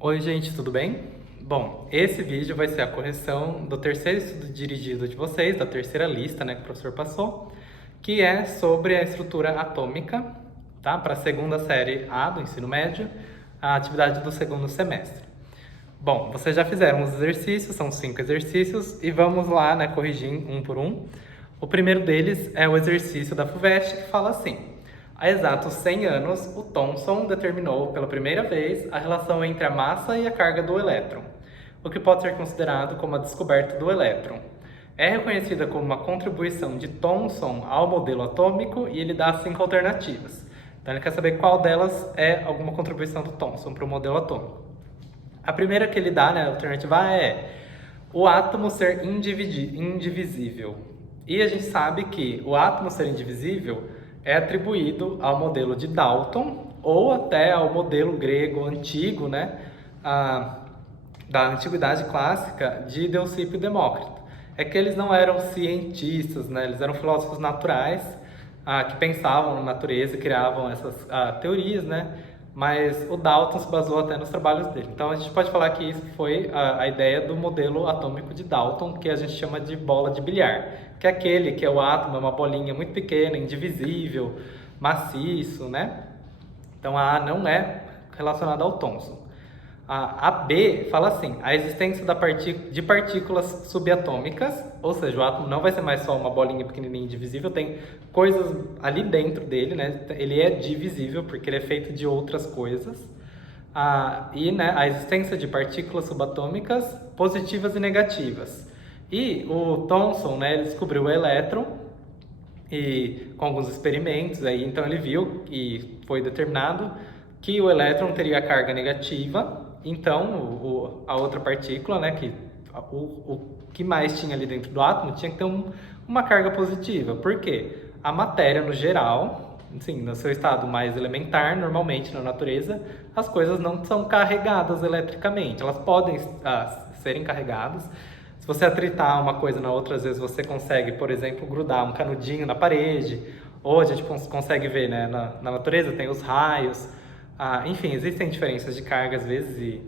Oi, gente, tudo bem? Bom, esse vídeo vai ser a correção do terceiro estudo dirigido de vocês, da terceira lista, né, que o professor passou, que é sobre a estrutura atômica, tá? Para a segunda série A do ensino médio, a atividade do segundo semestre. Bom, vocês já fizeram os exercícios, são 5 exercícios, e vamos lá, né, corrigir um por um. O primeiro deles é o exercício da FUVEST, que fala assim: há exatos 100 anos, o Thomson determinou pela primeira vez a relação entre a massa e a carga do elétron, o que pode ser considerado como a descoberta do elétron. É reconhecida como uma contribuição de Thomson ao modelo atômico e ele dá 5 alternativas. Então ele quer saber qual delas é alguma contribuição do Thomson para o modelo atômico. A primeira que ele dá, né, a alternativa A é o átomo ser indivisível. E a gente sabe que o átomo ser indivisível é atribuído ao modelo de Dalton ou até ao modelo grego antigo, né, da antiguidade clássica de Leucipo e Demócrito. É que eles não eram cientistas, né, eles eram filósofos naturais que pensavam na natureza e criavam essas teorias, né? Mas o Dalton se baseou até nos trabalhos dele. Então a gente pode falar que isso foi a ideia do modelo atômico de Dalton, que a gente chama de bola de bilhar, que é aquele que é o átomo, é uma bolinha muito pequena, indivisível, maciço, né? Então a A não é relacionada ao Thomson. A B fala assim: a existência de partículas subatômicas, ou seja, o átomo não vai ser mais só uma bolinha pequenininha indivisível, tem coisas ali dentro dele, né? Ele é divisível porque ele é feito de outras coisas. Né, a existência de partículas subatômicas positivas e negativas. E o Thomson, né, ele descobriu o elétron e com alguns experimentos aí, então ele viu e foi determinado que o elétron teria carga negativa. Então a outra partícula, né, o que mais tinha ali dentro do átomo tinha que ter uma carga positiva. Por quê? A matéria no geral, assim, no seu estado mais elementar, normalmente na natureza, as coisas não são carregadas eletricamente. Elas podem serem carregadas. Se você atritar uma coisa na outra, às vezes você consegue, por exemplo, grudar um canudinho na parede, ou a gente consegue ver, né, na natureza tem os raios. Enfim, existem diferenças de carga às vezes,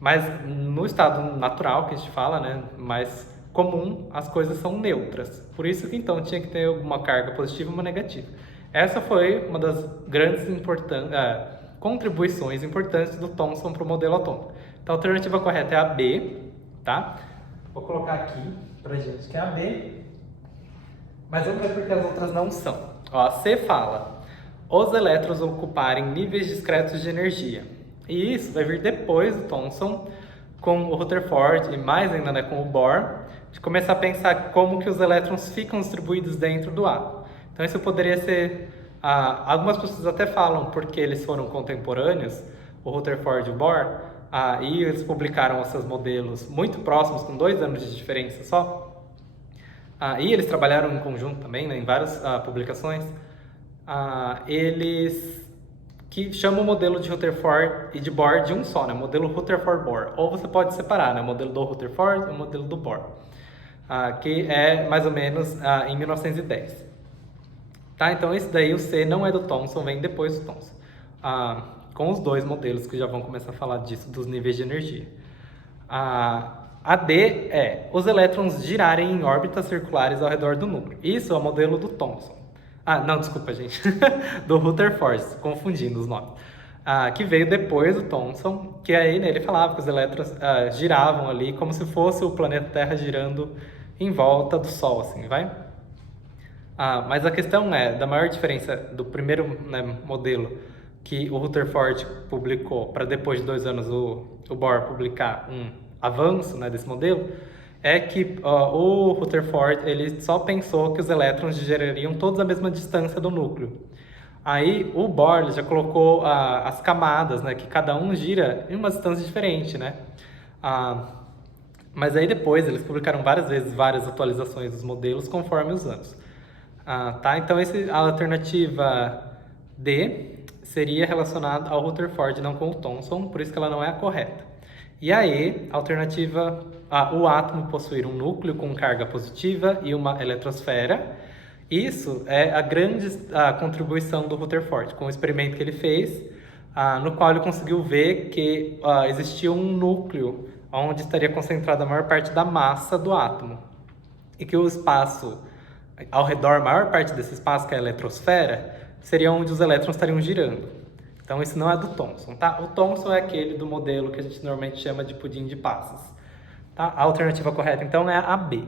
mas no estado natural que a gente fala, né, mais comum, as coisas são neutras. Por isso que então tinha que ter uma carga positiva e uma negativa. Essa foi uma das grandes contribuições importantes do Thomson para o modelo atômico. Então a alternativa correta é a B, tá? Vou colocar aqui pra gente que é a B, mas vamos ver porque as outras não são. Ó, a C fala: os elétrons ocuparem níveis discretos de energia. E isso vai vir depois do Thomson, com o Rutherford e mais ainda, né, com o Bohr, de começar a pensar como que os elétrons ficam distribuídos dentro do átomo. Então isso poderia ser... algumas pessoas até falam porque eles foram contemporâneos, o Rutherford e o Bohr, e eles publicaram esses modelos muito próximos, com 2 anos de diferença só. E eles trabalharam em conjunto também, né, em várias publicações. Eles que chamam o modelo de Rutherford e de Bohr de um só, né? Modelo Rutherford-Bohr. Ou você pode separar, né? O modelo do Rutherford e o modelo do Bohr, que é mais ou menos em 1910. Tá? Então esse daí, o C, não é do Thomson, vem depois do Thomson. Com os 2 modelos que já vão começar a falar disso, dos níveis de energia. A D é os elétrons girarem em órbitas circulares ao redor do núcleo. Isso é o modelo do Thomson. Não, desculpa, gente. Do Rutherford, confundindo os nomes. Que veio depois do Thomson, que aí, né, ele falava que os elétrons giravam ali como se fosse o planeta Terra girando em volta do Sol, assim, vai? Mas a questão é, da maior diferença do primeiro, né, modelo que o Rutherford publicou para depois de 2 anos o Bohr publicar um avanço, né, desse modelo, é que o Rutherford ele só pensou que os elétrons girariam todos a mesma distância do núcleo. Aí o Bohr ele já colocou as camadas, né, que cada um gira em uma distância diferente, né? Mas aí depois eles publicaram várias vezes várias atualizações dos modelos conforme os anos. Tá? Então a alternativa D seria relacionada ao Rutherford, não com o Thomson, por isso que ela não é a correta. E aí, a alternativa, o átomo possuir um núcleo com carga positiva e uma eletrosfera. Isso é a grande contribuição do Rutherford, com o experimento que ele fez, no qual ele conseguiu ver que existia um núcleo onde estaria concentrada a maior parte da massa do átomo e que o espaço ao redor, a maior parte desse espaço, que é a eletrosfera, seria onde os elétrons estariam girando. Então isso não é do Thomson, tá? O Thomson é aquele do modelo que a gente normalmente chama de pudim de passas. Tá? A alternativa correta, então, é a B.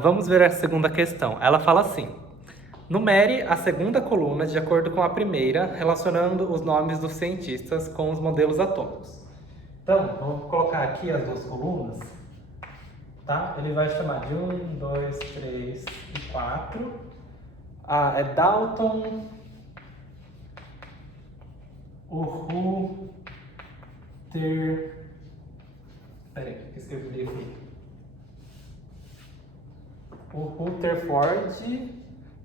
Vamos ver a segunda questão. Ela fala assim: numere a segunda coluna de acordo com a primeira, relacionando os nomes dos cientistas com os modelos atômicos. Então, vou colocar aqui as duas colunas, tá? Ele vai chamar de 1, 2, 3 e 4. É Dalton, o Rutherford. Peraí, que escrevi aqui. O Rutherford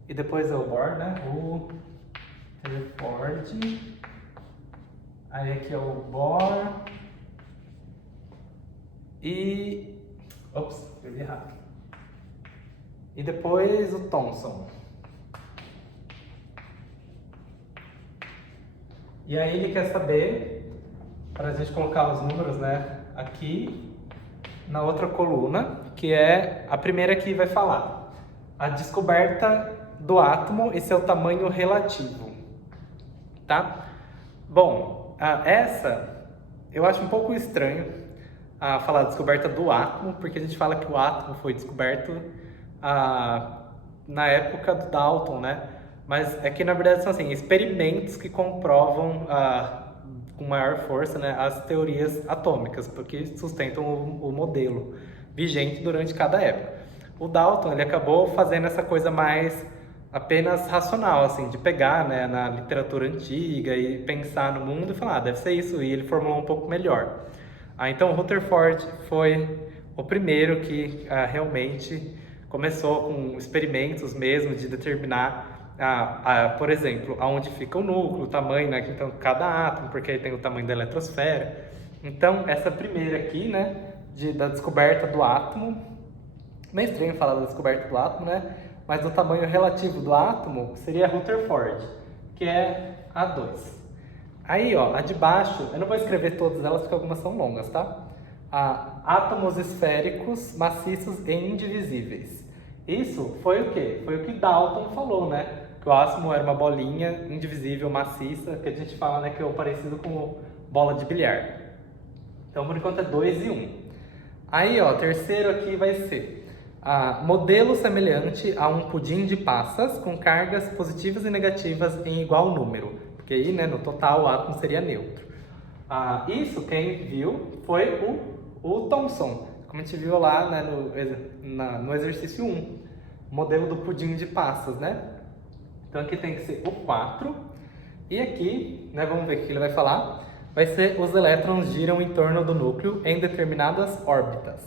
e depois é o Bohr, né? Rutherford. Aí aqui é o Bohr. E... Ops, escrevi errado. E depois o Thomson. E aí ele quer saber, para a gente colocar os números, né, aqui na outra coluna, que é a primeira que vai falar a descoberta do átomo e seu tamanho relativo, tá? Bom, essa eu acho um pouco estranho falar a descoberta do átomo, porque a gente fala que o átomo foi descoberto na época do Dalton, né? Mas é que, na verdade, são assim, experimentos que comprovam com maior força, né, as teorias atômicas, porque sustentam o modelo vigente durante cada época. O Dalton, ele acabou fazendo essa coisa mais apenas racional, assim, de pegar, né, na literatura antiga e pensar no mundo e falar, deve ser isso, e ele formulou um pouco melhor. Então, o Rutherford foi o primeiro que realmente começou com experimentos mesmo de determinar por exemplo, aonde fica o núcleo, o tamanho, né, então cada átomo, porque aí tem o tamanho da eletrosfera. Então, essa primeira aqui, né, da descoberta do átomo, meio estranho falar da descoberta do átomo, né, mas do tamanho relativo do átomo seria Rutherford, que é a 2. Aí, ó, a de baixo, eu não vou escrever todas elas porque algumas são longas, tá? Átomos esféricos, maciços e indivisíveis. Isso foi o quê? Foi o que Dalton falou, né? Que o átomo era uma bolinha indivisível, maciça, que a gente fala, né, que é o parecido com bola de bilhar. Então, por enquanto, é 2 e 1. Aí, ó, terceiro aqui vai ser modelo semelhante a um pudim de passas com cargas positivas e negativas em igual número. Porque aí, né, no total, o átomo seria neutro. Isso, quem viu, foi o Thomson, como a gente viu lá, né, no exercício 1. Modelo do pudim de passas, né? Então aqui tem que ser o 4. E aqui, né, vamos ver o que ele vai falar. Vai ser os elétrons giram em torno do núcleo em determinadas órbitas.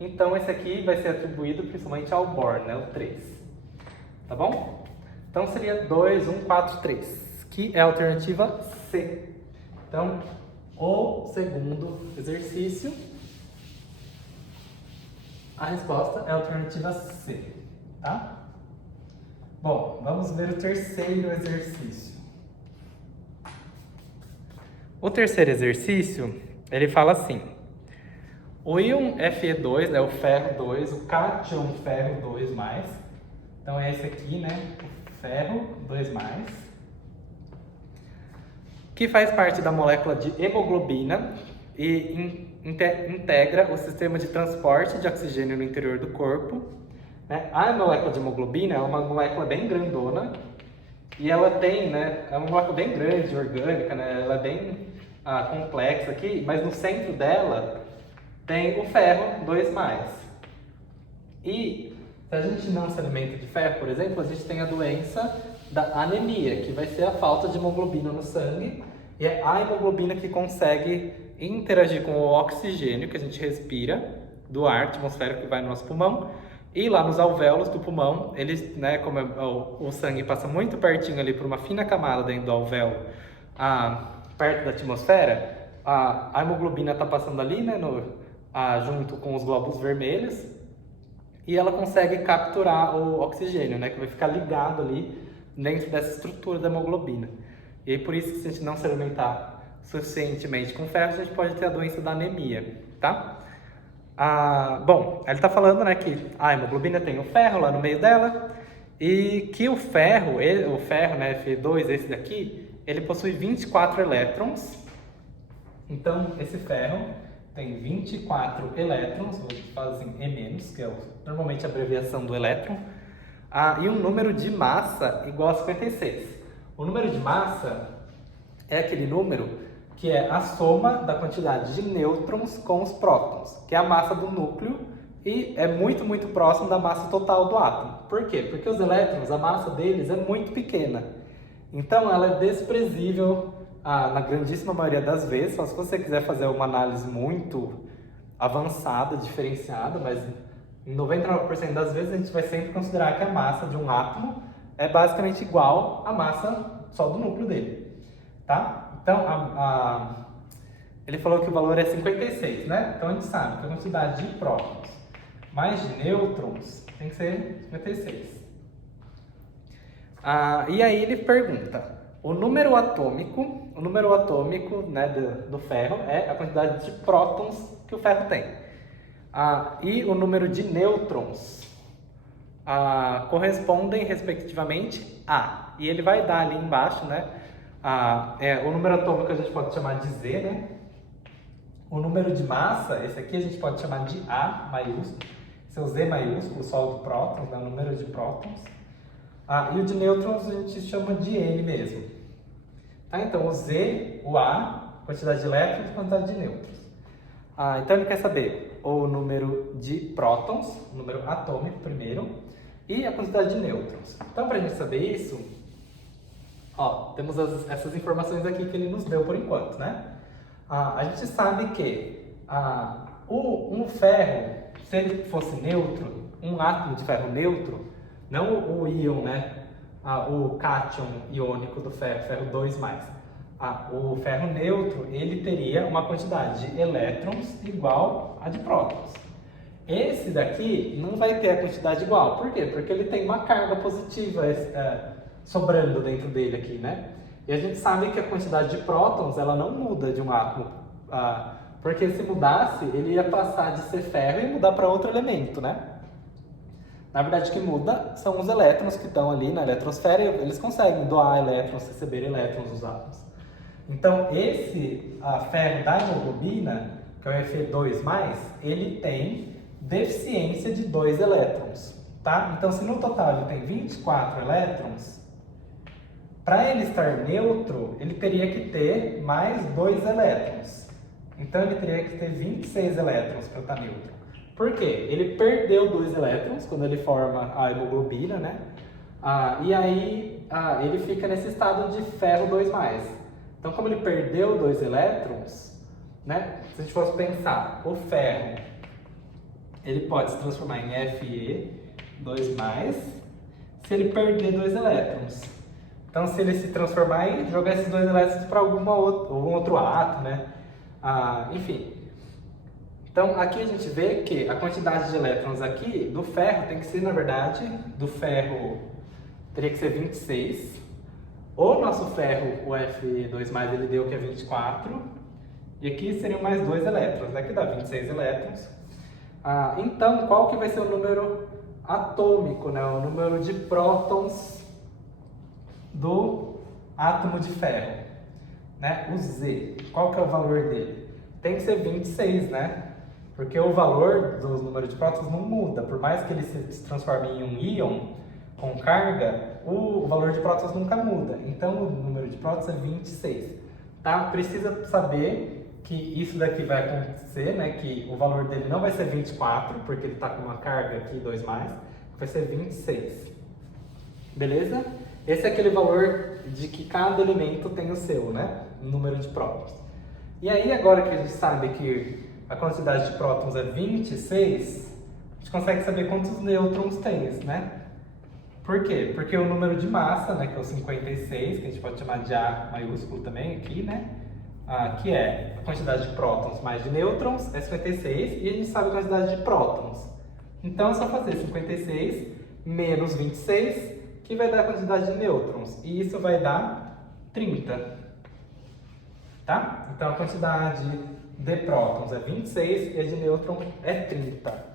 Então esse aqui vai ser atribuído principalmente ao Bohr, né, o 3. Tá bom? Então seria 2, 1, 4, 3, que é a alternativa C. Então, o segundo exercício, a resposta é a alternativa C, tá? Bom, vamos ver o terceiro exercício. O terceiro exercício, ele fala assim: o íon Fe2, né, o ferro 2, o cátion ferro 2+, então é esse aqui, né, o ferro 2+, que faz parte da molécula de hemoglobina e integra o sistema de transporte de oxigênio no interior do corpo. A molécula de hemoglobina é uma molécula bem grandona e ela tem, né, é uma molécula bem grande, orgânica, né, ela é bem complexa aqui, mas no centro dela tem o ferro 2+. E se a gente não se alimenta de ferro, por exemplo, a gente tem a doença da anemia, que vai ser a falta de hemoglobina no sangue, e é a hemoglobina que consegue interagir com o oxigênio que a gente respira do ar atmosférico que vai no nosso pulmão. E lá nos alvéolos do pulmão, eles, né, como o sangue passa muito pertinho ali por uma fina camada dentro do alvéolo, perto da atmosfera, a hemoglobina está passando ali, né, junto com os glóbulos vermelhos, e ela consegue capturar o oxigênio, né, que vai ficar ligado ali dentro dessa estrutura da hemoglobina. E aí, por isso que se a gente não se alimentar suficientemente com ferro, a gente pode ter a doença da anemia, tá? Bom, ele está falando, né, que a hemoglobina tem o ferro lá no meio dela e que o ferro, né, Fe2, esse daqui, ele possui 24 elétrons. Então, esse ferro tem 24 elétrons, vou falar assim, E-, que é normalmente a abreviação do elétron, e um número de massa igual a 56. O número de massa é aquele número que é a soma da quantidade de nêutrons com os prótons, que é a massa do núcleo e é muito, muito próximo da massa total do átomo. Por quê? Porque os elétrons, a massa deles é muito pequena. Então, ela é desprezível na grandíssima maioria das vezes, só se você quiser fazer uma análise muito avançada, diferenciada, mas em 99% das vezes a gente vai sempre considerar que a massa de um átomo é basicamente igual à massa só do núcleo dele, tá? Então, ele falou que o valor é 56, né? Então, a gente sabe que a quantidade de prótons mais de nêutrons tem que ser 56. E aí ele pergunta, o número atômico, né, do ferro é a quantidade de prótons que o ferro tem. E o número de nêutrons correspondem, respectivamente, a. E ele vai dar ali embaixo, né? O número atômico a gente pode chamar de Z, né? O número de massa, esse aqui a gente pode chamar de A maiúsculo. Esse é o Z maiúsculo, só o do prótons, né? O número de prótons. E o de nêutrons a gente chama de N mesmo. Tá? Então, o Z, o A, quantidade de elétrons e quantidade de nêutrons. Então, ele quer saber o número de prótons, o número atômico primeiro, e a quantidade de nêutrons. Então, para a gente saber isso, temos essas informações aqui que ele nos deu por enquanto, né? A gente sabe que um ferro, se ele fosse neutro, um átomo de ferro neutro, não o íon, né? O cátion iônico do ferro, ferro 2+. O ferro neutro, ele teria uma quantidade de elétrons igual a de prótons. Esse daqui não vai ter a quantidade igual. Por quê? Porque ele tem uma carga positiva sobrando dentro dele aqui, né? E a gente sabe que a quantidade de prótons, ela não muda de um átomo. Porque se mudasse, ele ia passar de ser ferro e mudar para outro elemento, né? Na verdade, o que muda são os elétrons que estão ali na eletrosfera e eles conseguem doar elétrons, receber elétrons dos átomos. Então, esse ferro da hemoglobina, que é o Fe2+, ele tem deficiência de 2 elétrons, tá? Então, se no total ele tem 24 elétrons, para ele estar neutro, ele teria que ter mais 2 elétrons. Então, ele teria que ter 26 elétrons para estar neutro. Por quê? Ele perdeu 2 elétrons quando ele forma a hemoglobina, né? E aí ele fica nesse estado de ferro 2+. Então, como ele perdeu 2 elétrons, né? Se a gente fosse pensar, o ferro, ele pode se transformar em Fe2+, se ele perder 2 elétrons. Então, se ele se transformar em jogar esses 2 elétrons para algum outro átomo, né? Enfim. Então, aqui a gente vê que a quantidade de elétrons aqui do ferro tem que ser, na verdade, do ferro teria que ser 26. O nosso ferro, o Fe2+, ele deu que é 24. E aqui seriam mais 2 elétrons, né? Que dá 26 elétrons. Então, qual que vai ser o número atômico, né? O número de prótons do átomo de ferro, né? O Z. Qual que é o valor dele? Tem que ser 26, né? Porque o valor do número de prótons não muda. Por mais que ele se transforme em um íon com carga, o valor de prótons nunca muda. Então, o número de prótons é 26. Tá? Precisa saber que isso daqui vai acontecer, né? Que o valor dele não vai ser 24, porque ele está com uma carga aqui, 2+, vai ser 26. Beleza? Esse é aquele valor de que cada elemento tem o seu, né? O número de prótons. E aí, agora que a gente sabe que a quantidade de prótons é 26, a gente consegue saber quantos nêutrons tem, né? Por quê? Porque o número de massa, né, que é o 56, que a gente pode chamar de A maiúsculo também aqui, né? Que é a quantidade de prótons mais de nêutrons, é 56, e a gente sabe a quantidade de prótons. Então é só fazer 56 menos 26, que vai dar a quantidade de nêutrons. E isso vai dar 30. Tá? Então a quantidade de prótons é 26 e a de nêutrons é 30.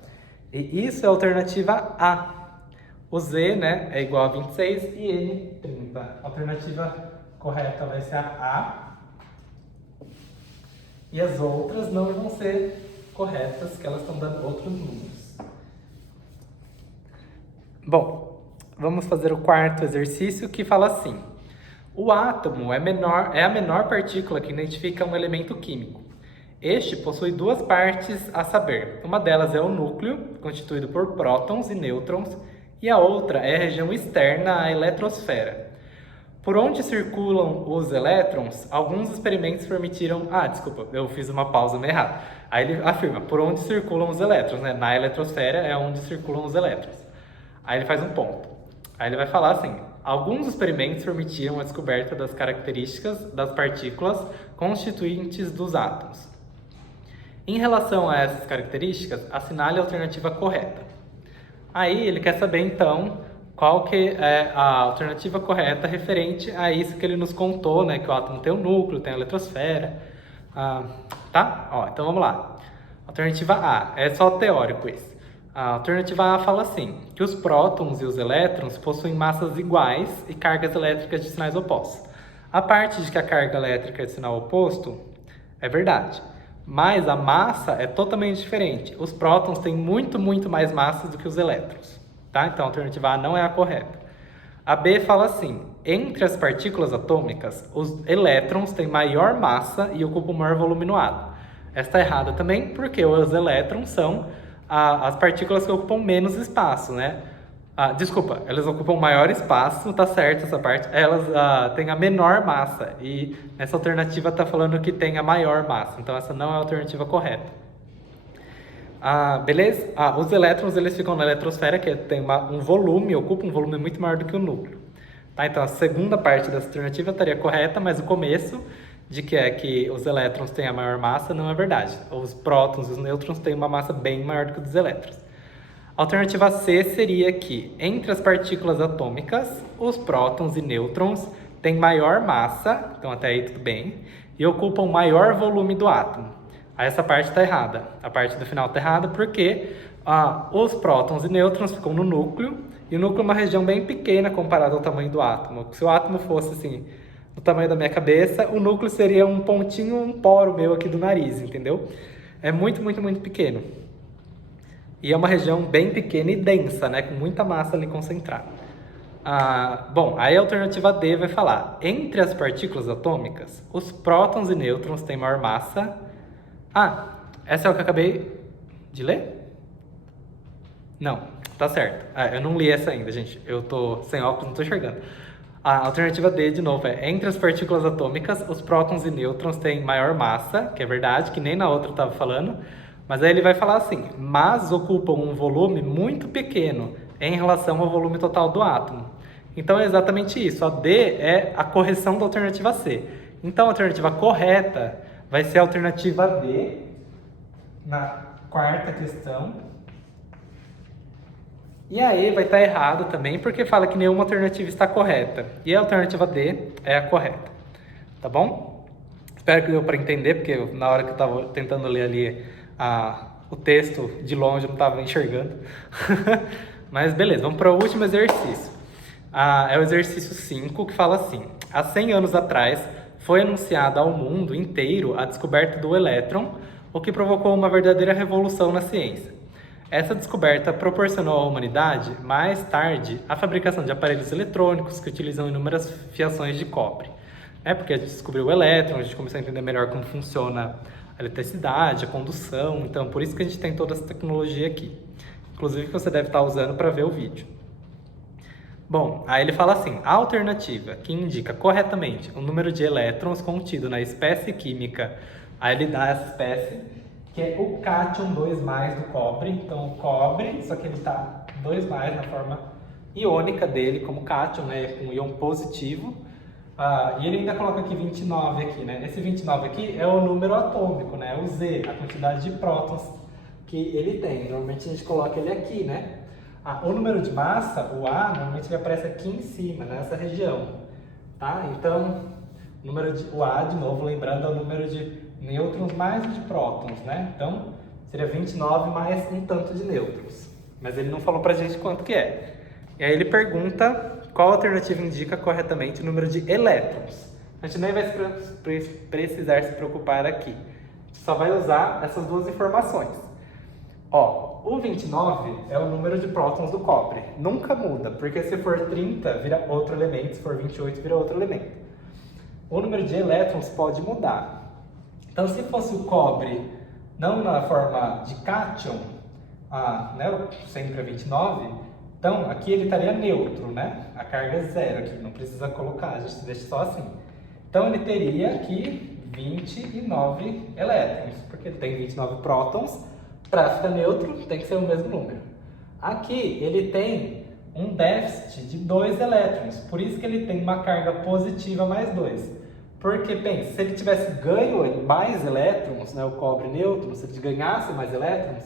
E isso é a alternativa A. O Z, né, é igual a 26 e N 30. A alternativa correta vai ser a A. E as outras não vão ser corretas, que elas estão dando outros números. Bom, vamos fazer o quarto exercício que fala assim. O átomo é a menor partícula que identifica um elemento químico. Este possui duas partes a saber. Uma delas é o núcleo, constituído por prótons e nêutrons, e a outra é a região externa à eletrosfera. Por onde circulam os elétrons, alguns experimentos permitiram... desculpa, eu fiz uma pausa meio errada. Aí ele afirma, por onde circulam os elétrons, né? Na eletrosfera é onde circulam os elétrons. Aí ele faz um ponto. Aí ele vai falar assim, alguns experimentos permitiram a descoberta das características das partículas constituintes dos átomos. Em relação a essas características, assinale a alternativa correta. Aí ele quer saber então qual que é a alternativa correta referente a isso que ele nos contou, né? Que o átomo tem o núcleo, tem a eletrosfera. Tá? Então vamos lá. Alternativa A, é só teórico isso. A alternativa A fala assim, que os prótons e os elétrons possuem massas iguais e cargas elétricas de sinais opostos. A parte de que a carga elétrica é de sinal oposto é verdade, mas a massa é totalmente diferente. Os prótons têm muito mais massa do que os elétrons. Tá? Então a alternativa A não é a correta. A B fala assim, entre as partículas atômicas, os elétrons têm maior massa e ocupam maior volume no átomo. Esta é errada também, porque os elétrons são as partículas que ocupam menos espaço, né? Desculpa, elas ocupam maior espaço, tá certo essa parte, elas têm a menor massa, e nessa alternativa tá falando que tem a maior massa, então essa não é a alternativa correta. Beleza? Os elétrons, eles ficam na eletrosfera, que tem um volume, ocupa um volume muito maior do que o núcleo. Tá? Então a segunda parte dessa alternativa estaria correta, mas o começo de que é que os elétrons têm a maior massa não é verdade. Os prótons e os nêutrons têm uma massa bem maior do que os elétrons. A alternativa C seria que, entre as partículas atômicas, os prótons e nêutrons têm maior massa, então até aí tudo bem, e ocupam maior volume do átomo. Aí essa parte está errada. A parte do final está errada porque os prótons e nêutrons ficam no núcleo, e o núcleo é uma região bem pequena comparado ao tamanho do átomo. Se o átomo fosse assim, do tamanho da minha cabeça, o núcleo seria um pontinho, um poro meu aqui do nariz, entendeu? É muito pequeno. E é uma região bem pequena e densa, né? Com muita massa ali concentrada. Bom, aí a alternativa D vai falar, entre as partículas atômicas, os prótons e nêutrons têm maior massa. Essa é o que eu acabei de ler? Não, tá certo. Eu não li essa ainda, gente. Eu tô sem óculos, não tô enxergando. A alternativa D, de novo, é entre as partículas atômicas, os prótons e nêutrons têm maior massa, que é verdade, que nem na outra eu estava falando, mas aí ele vai falar assim, mas ocupam um volume muito pequeno em relação ao volume total do átomo. Então é exatamente isso, a D é a correção da alternativa C. Então a alternativa correta vai ser a alternativa D, na quarta questão. E aí vai estar errado também, porque fala que nenhuma alternativa está correta. E a alternativa D é a correta. Tá bom? Espero que deu para entender, porque na hora que eu estava tentando ler ali o texto de longe eu não estava enxergando. Mas beleza, vamos para o último exercício. É o exercício 5, que fala assim. Há 100 anos atrás, foi anunciada ao mundo inteiro a descoberta do elétron, o que provocou uma verdadeira revolução na ciência. Essa descoberta proporcionou à humanidade, mais tarde, a fabricação de aparelhos eletrônicos que utilizam inúmeras fiações de cobre. Porque a gente descobriu o elétron, a gente começou a entender melhor como funciona a eletricidade, a condução, então por isso que a gente tem toda essa tecnologia aqui. Inclusive que você deve estar usando para ver o vídeo. Bom, aí ele fala assim, a alternativa que indica corretamente o número de elétrons contido na espécie química, aí ele dá essa espécie, que é o cátion 2+ do cobre. Então o cobre, só que ele está 2+ na forma iônica dele, como cátion, né, com íon positivo. E ele ainda coloca aqui 29 aqui, né? Esse 29 aqui é o número atômico, né? O Z, a quantidade de prótons que ele tem. Normalmente a gente coloca ele aqui, né? O número de massa, o A, normalmente ele aparece aqui em cima, nessa região, tá? Então, o A, de novo, lembrando, é o número de nêutrons mais o de prótons, né? Então, seria 29 mais um tanto de nêutrons. Mas ele não falou pra gente quanto que é. E aí ele pergunta qual alternativa indica corretamente o número de elétrons. A gente nem vai precisar se preocupar aqui. A gente só vai usar essas duas informações. Ó, o 29 é o número de prótons do cobre. Nunca muda, porque se for 30, vira outro elemento, se for 28, vira outro elemento. O número de elétrons pode mudar. Então, se fosse o cobre, não na forma de cátion, né, sempre é 29, então aqui ele estaria neutro, né? A carga é zero aqui, não precisa colocar, a gente deixa só assim. Então, ele teria aqui 29 elétrons, porque ele tem 29 prótons. Para ficar neutro, tem que ser o mesmo número. Aqui, ele tem um déficit de 2 elétrons, por isso que ele tem uma carga positiva mais 2. Porque, pensa, se ele tivesse ganho mais elétrons, né, o cobre neutro, se ele ganhasse mais elétrons,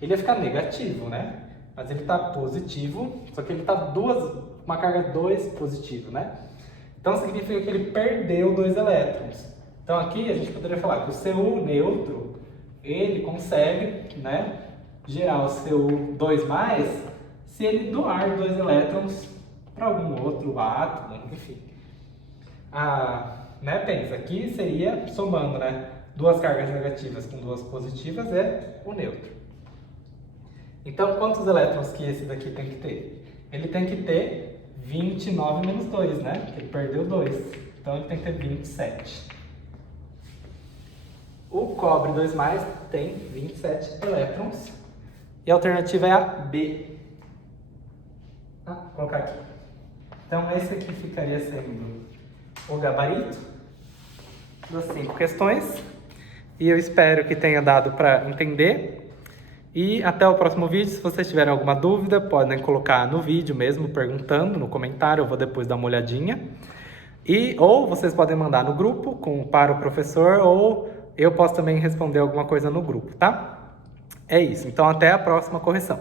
ele ia ficar negativo, né? Mas ele está positivo, só que ele está uma carga 2 positivo, né? Então, significa que ele perdeu 2 elétrons. Então, aqui a gente poderia falar que o Cu neutro, ele consegue, né, gerar o seu 2+, se ele doar 2 elétrons para algum outro átomo, enfim. Né, pensa, aqui seria somando, né, duas cargas negativas com duas positivas é o neutro. Então, quantos elétrons que esse daqui tem que ter? Ele tem que ter 29 menos 2, né? Porque ele perdeu 2. Então, ele tem que ter 27. O cobre 2+, tem 27 elétrons. E a alternativa é a B. Vou colocar aqui. Então, esse aqui ficaria sendo o gabarito das 5 questões. E eu espero que tenha dado para entender. E até o próximo vídeo. Se vocês tiverem alguma dúvida, podem colocar no vídeo mesmo, perguntando no comentário. Eu vou depois dar uma olhadinha. Ou vocês podem mandar no grupo para o professor, ou eu posso também responder alguma coisa no grupo, tá? É isso. Então, até a próxima correção.